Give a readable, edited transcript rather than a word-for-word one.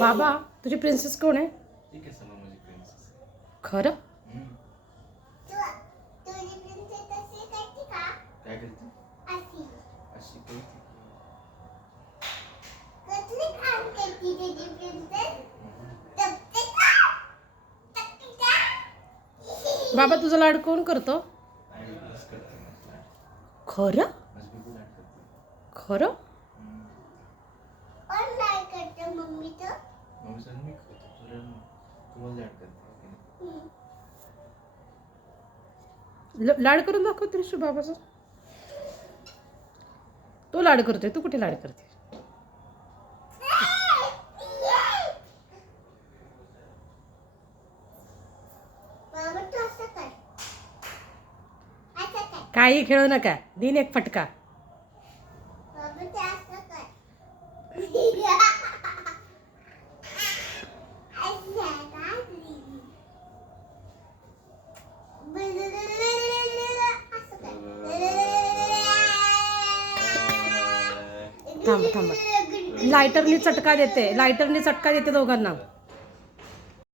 बाबा तुझी प्रिन्सेस कोण आहे? ठीक आहे समा माझी प्रिन्सेस. खरं? काय करते? अशी करते बाबा तुझा लाड कोण करतो? आणि प्लस करते माझी लाड. खरं? माझी बिलकुल लाड करते. खरं? मम्मी सांग मी करतो तुला तुम्हाला लाड करते. लाड करून दाखव त्रिशू बाबाचा. तो लाड करतोय, तू कुठे लाड करते? काही खेळू नका, दिन एक फटका. थांबा थांबा, लायटरनी चटका देते, लायटरनी चटका देते दोघांना.